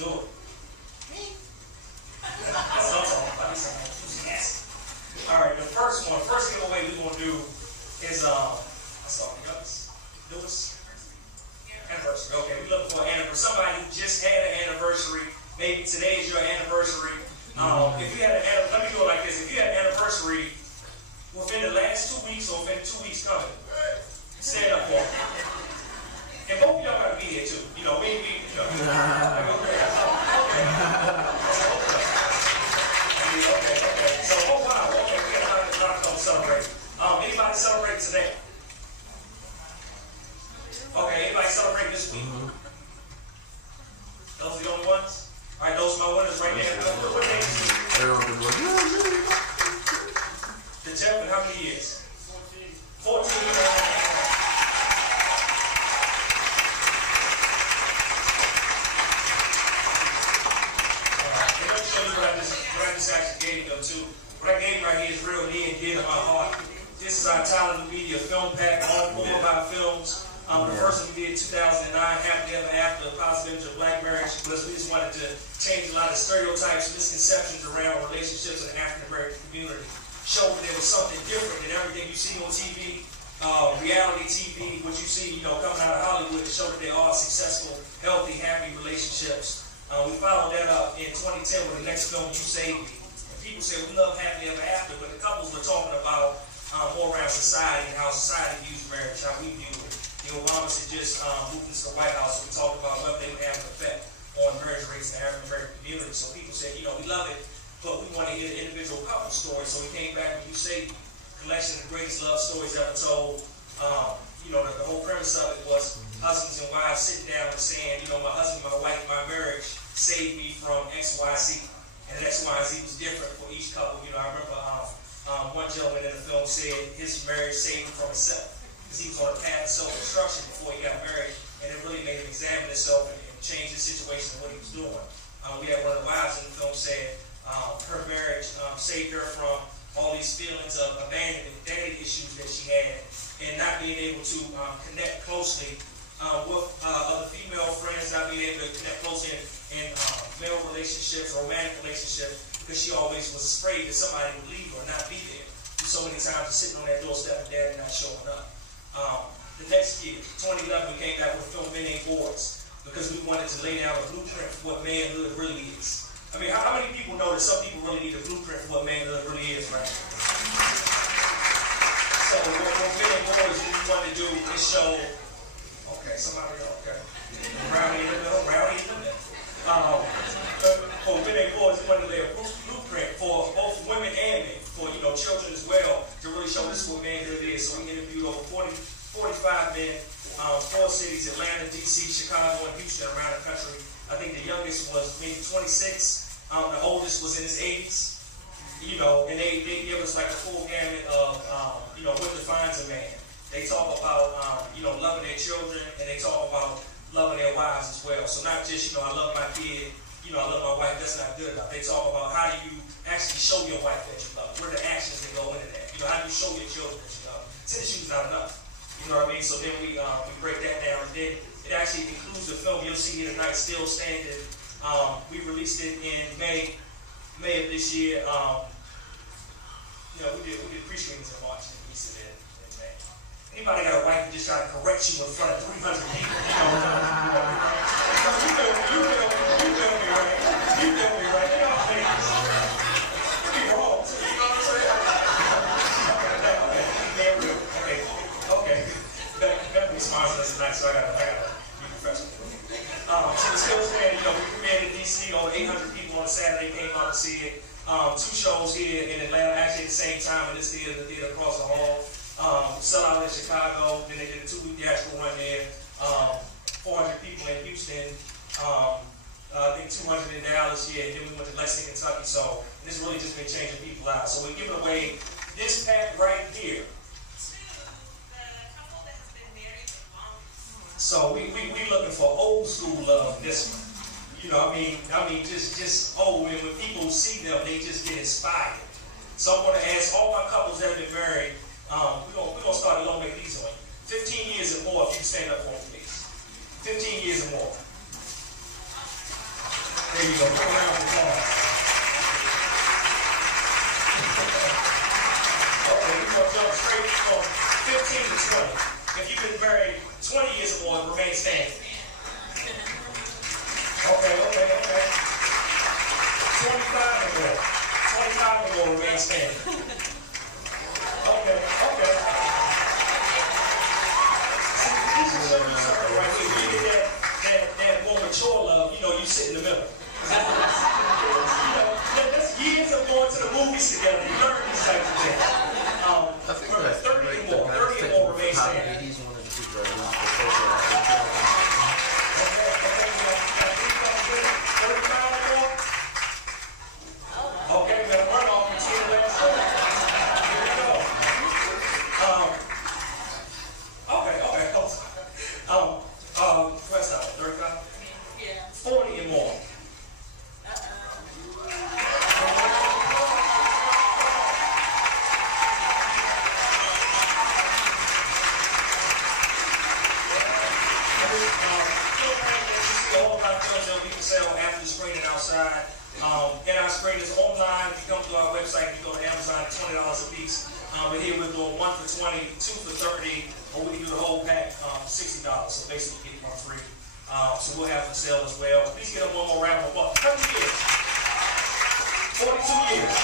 do it. Me? That's what I'm talking about. Yes. All right, the first giveaway we're going to do is, I saw the others. Lewis? Anniversary. Okay, we're looking for an anniversary. Somebody who just had an anniversary. Maybe today is your anniversary. If you had let me do it like this. If you had an anniversary within the last 2 weeks or within 2 weeks coming, stand up for it. And both of y'all got to be here too. You know, we okay. So, oh wow, okay, we got a lot to celebrate. Anybody celebrate today? Okay, anybody celebrate this week? Those are the only ones? All right, those are my winners right there. What day is it? The 10th, and how many years? 14 years. Let me show you what I just actually gave them too. What I gave right here is real near and dear to my heart. This is our Talent Media film pack, all 4 of our films. The first one we did in 2009, Happily Ever After, a positive image of black marriage, because we just wanted to change a lot of stereotypes, misconceptions around relationships in the African American community. Show that there was something different than everything you see on TV, reality TV, what you see, coming out of Hollywood, to show that there are successful, healthy, happy relationships. We followed that up in 2010 with the next film, You Saved Me. And people say we love Happily Ever After, but the couples were talking about more around society and how society views marriage, how we view it. The Obamas had just moved into the White House, so we talked about whether they would have an effect on marriage rates in the African American community. So people said, we love it, but we want to hear the individual couple stories. So we came back with You Saved Me, collection of the greatest love stories ever told. The whole premise of it was husbands and wives sitting down and saying, my husband, my wife, my marriage saved me from X, Y, Z. And X, Y, Z was different for each couple. I remember one gentleman in the film said his marriage saved him from himself, because he was on a path of self-destruction before he got married, and it really made him examine himself and change his situation and what he was doing. We had one of the wives in the film said her marriage saved her from all these feelings of abandonment, identity issues that she had, and not being able to connect closely with other female friends, not being able to connect closely in male relationships, romantic relationships, because she always was afraid that somebody would leave her or not be there. So many times she's sitting on that doorstep and dad not showing up. The next year, 2011, we came back with film Men Ain't Boys, because we wanted to lay down a blueprint for what manhood really is. I mean, how many people know that some people really need a blueprint for what manhood really is, right? So what Men Ain't Boys, what we wanted to do is show, Rowdy in the middle. For Men Ain't Boys, we wanted to lay a blueprint for both women and men, for children as well, to really show this is what manhood is. So we interviewed over 45 men, 4 cities, Atlanta, DC, Chicago, and Houston, around the country. I think the youngest was maybe 26. The oldest was in his 80s. And they give us like a full gamut of, what defines a man. They talk about, loving their children, and they talk about loving their wives as well. So not just, I love my kid, I love my wife, that's not good enough. They talk about how do you actually show your wife that you love. What are the actions that go into that? How do you show your children that you love? Tennis shoes not enough. You know what I mean? So then we break that down, and then it actually includes the film you'll see here tonight, Still Standing. We released it in May of this year. We did pre-screenings in March, and released it in May. Anybody got a wife who just tried to correct you in front of 300 people? You feel me, right? Be wrong, too. You know what I'm saying? Okay. Gotta be smart tonight, so I gotta be professional. So the Still Standing, we premiered in DC, over 800 people on a Saturday came out to see it. 2 shows here in Atlanta, actually at the same time in this theater, the theater across the hall. Sell out in Chicago, then they did a 2-week theatrical run there. 400 people in Houston, I think 200 in Dallas, and then we went to Lexington, Kentucky. So this really just been changing people out. So we're giving away this pack right here. So we looking for old school love in this one. Just old. And when people see them, they just get inspired. So I'm going to ask all my couples that have been married, we're gonna start elongating these on you. 15 years or more if you stand up for them, please. 15 years or more. been married 20 years or more and remain standing? Okay. 25 or more. 25 or more remain standing. Okay. See, this is what you serve right here. You get that more mature love, you know, you sit in the middle. That's years of going to the movies together. You learn these types of things. 30 or more remain standing. He's one of the people that Okay, we got a run off from 10 last one. Here we go. Press out, 35? Yeah. 40 and more. All of our films that we can sell after the screening outside. And our screen is online. If you come to our website, you go to Amazon at $20 a piece. But here we're doing 1 for 20, 2 for 30, or we can do the whole pack $60. So basically, get one free. So we'll have for sale as well. Please get them one more round of applause. How many years? 42 years.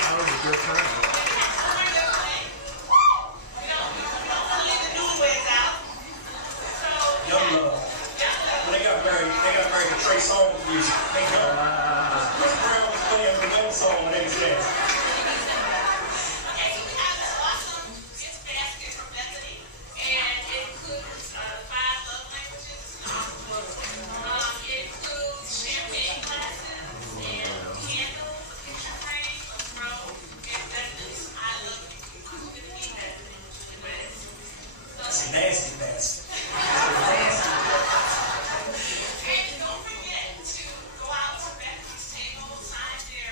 That was a good time. Young love. When they got married to Trey Songz music. They go. Chris Brown was playing the one song when they was dancing. Okay, so we have this awesome gift basket from Bethany, and it includes 5 love languages. It includes champagne glasses and candles, a picture frame, a throw, and Bethany's I love you. I'm going to need that in the wedding. It's nasty nasty. And don't forget to go out to Bethany's table, sign their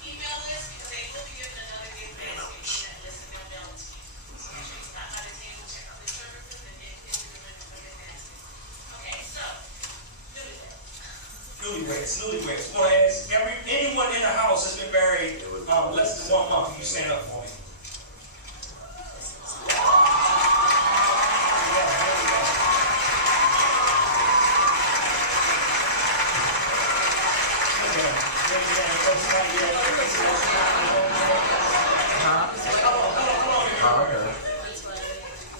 email list, because they will be given another gift basket on that list, and they'll mail it to you. So make sure you stop by the table, check out the services, and get the gift basket. Okay, so, Newlyweds. We want to ask anyone in the house that's been married less than 1 month, can you stand up for me? Oh, okay.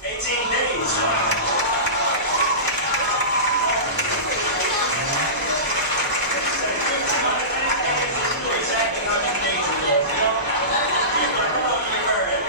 18 days. Exactly how many days it was, you know? How long you married?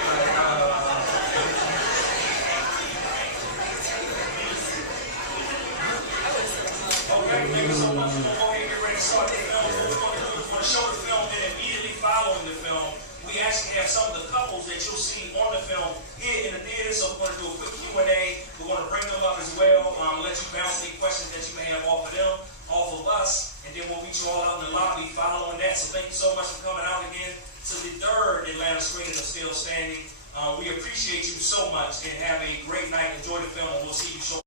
Okay, thank you so much. We're going to go ahead and get ready to start the film. What we're going to do is we're going to show the film, and immediately following the film, we actually have some of the couples that you'll see on the film here in the theater. So we're going to do a quick Q&A. We're going to bring them up as well, let you bounce any questions that you may have off of them, off of us, and then we'll meet you all out in the lobby following that. So thank you so much for coming out again to the 3rd Atlanta screening of Still Standing. We appreciate you so much, and have a great night. Enjoy the film, and we'll see you shortly.